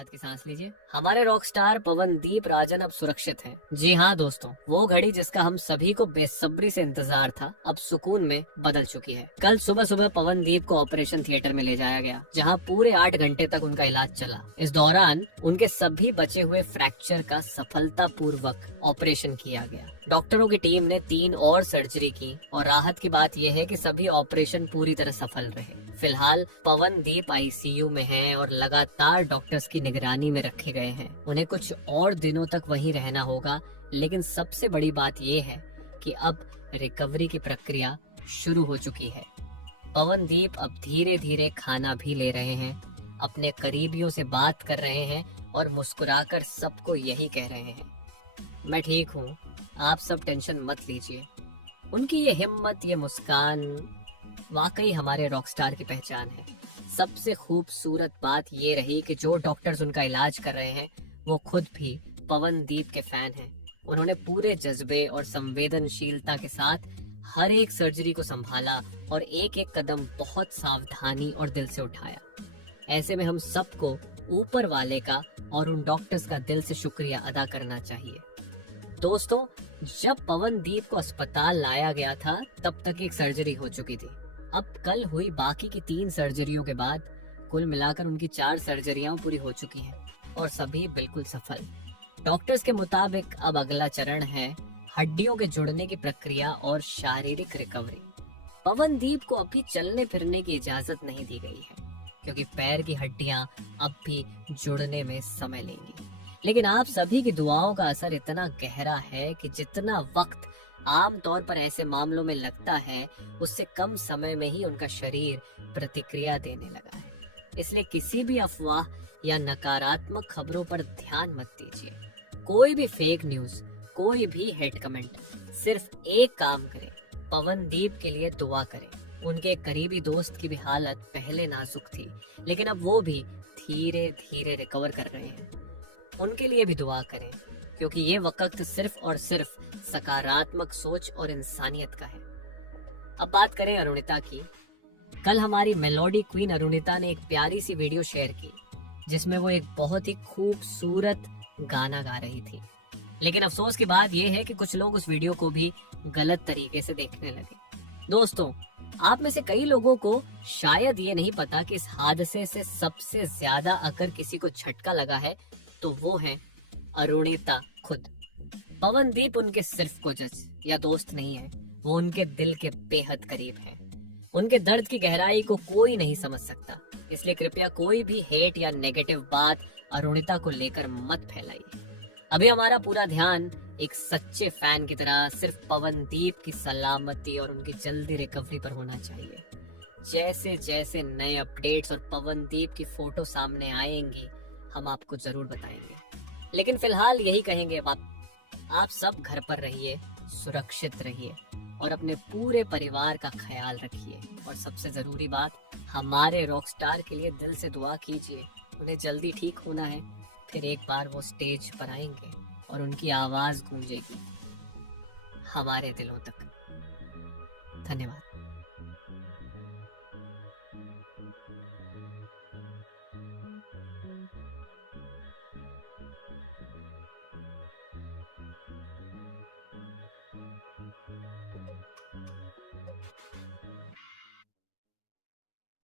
राहत की सांस लीजिए। हमारे रॉक स्टार पवनदीप राजन अब सुरक्षित हैं। जी हाँ दोस्तों, वो घड़ी जिसका हम सभी को बेसब्री से इंतजार था अब सुकून में बदल चुकी है। कल सुबह सुबह पवनदीप को ऑपरेशन थिएटर में ले जाया गया, जहाँ पूरे 8 घंटे तक उनका इलाज चला। इस दौरान उनके सभी बचे हुए फ्रैक्चर का सफलतापूर्वक ऑपरेशन किया गया। डॉक्टरों की टीम ने 3 और सर्जरी की और राहत की बात यह है कि सभी ऑपरेशन पूरी तरह सफल रहे। फिलहाल पवनदीप आईसीयू में हैं और लगातार डॉक्टर्स की निगरानी में रखे गए हैं। उन्हें कुछ और दिनों तक वहीं रहना होगा, लेकिन सबसे बड़ी बात यह है कि अब रिकवरी की प्रक्रिया शुरू हो चुकी है। पवनदीप अब धीरे धीरे खाना भी ले रहे हैं, अपने करीबियों से बात कर रहे हैं और मुस्कुराकर सबको यही कह रहे हैं, मैं ठीक हूँ, आप सब टेंशन मत लीजिए। उनकी ये हिम्मत, ये मुस्कान वाकई हमारे रॉकस्टार की पहचान है। सबसे खूबसूरत बात ये रही कि जो डॉक्टर्स उनका इलाज कर रहे हैं वो खुद भी पवनदीप के फैन हैं। उन्होंने पूरे जज्बे और संवेदनशीलता के साथ हर एक सर्जरी को संभाला और एक एक कदम बहुत सावधानी और दिल से उठाया। ऐसे में हम सबको ऊपर वाले का और उन डॉक्टर्स का दिल से शुक्रिया अदा करना चाहिए। दोस्तों, जब पवनदीप को अस्पताल लाया गया था तब तक एक सर्जरी हो चुकी थी। अब कल हुई बाकी की 3 सर्जरियों के बाद कुल मिलाकर उनकी 4 सर्जरियां पूरी हो चुकी हैं और सभी बिल्कुल सफल। डॉक्टर्स के मुताबिक अब अगला चरण है हड्डियों के जुड़ने की प्रक्रिया और शारीरिक रिकवरी। पवनदीप को अभी चलने फिरने की इजाजत नहीं दी गई है, क्योंकि पैर की हड्डियां अब भी जुड़ने में समय लेंगी। लेकिन आप सभी की दुआओं का असर इतना गहरा है कि जितना वक्त आमतौर पर ऐसे मामलों में लगता है, उससे कम समय में ही उनका शरीर प्रतिक्रिया देने लगा है। इसलिए किसी भी अफवाह या नकारात्मक खबरों पर ध्यान मत दीजिए। कोई भी फेक न्यूज, कोई भी हेट कमेंट, सिर्फ एक काम करें, पवनदीप के लिए दुआ करें। उनके करीबी दोस्त की भी हालत पहले नाजुक थी, लेकिन अब वो भी धीरे धीरे रिकवर कर रहे हैं। उनके लिए भी दुआ करें, क्योंकि ये वक्त सिर्फ और सिर्फ सकारात्मक सोच और इंसानियत का है। अब बात करें अरुणिता की। कल हमारी मेलोडी क्वीन अरुणिता ने एक प्यारी सी वीडियो शेयर की, जिसमें वो एक बहुत ही खूबसूरत गाना गा रही थी। लेकिन अफसोस की बात यह है कि कुछ लोग उस वीडियो को भी गलत तरीके से देखने लगे। दोस्तों, आप में से कई लोगों को शायद ये नहीं पता कि इस हादसे से सबसे ज्यादा अगर किसी को झटका लगा है तो वो है अरुणिता खुद। पवनदीप उनके सिर्फ कोचस या दोस्त नहीं है, वो उनके दिल के बेहद करीब हैं। उनके दर्द की गहराई को कोई नहीं समझ सकता, इसलिए कृपया कोई भी हेट या नेगेटिव बात अरुणिता को लेकर मत फैलाइए। अभी हमारा पूरा ध्यान एक सच्चे फैन की तरह सिर्फ पवनदीप की सलामती और उनकी जल्दी रिकवरी पर होना चाहिए। जैसे जैसे नए अपडेट्स और पवनदीप की फोटो सामने आएंगी, हम आपको जरूर बताएंगे। लेकिन फिलहाल यही कहेंगे, आप सब घर पर रहिए, सुरक्षित रहिए और अपने पूरे परिवार का ख्याल रखिए। और सबसे जरूरी बात, हमारे रॉकस्टार के लिए दिल से दुआ कीजिए। उन्हें जल्दी ठीक होना है, फिर एक बार वो स्टेज पर आएंगे और उनकी आवाज गूंजेगी हमारे दिलों तक। धन्यवाद।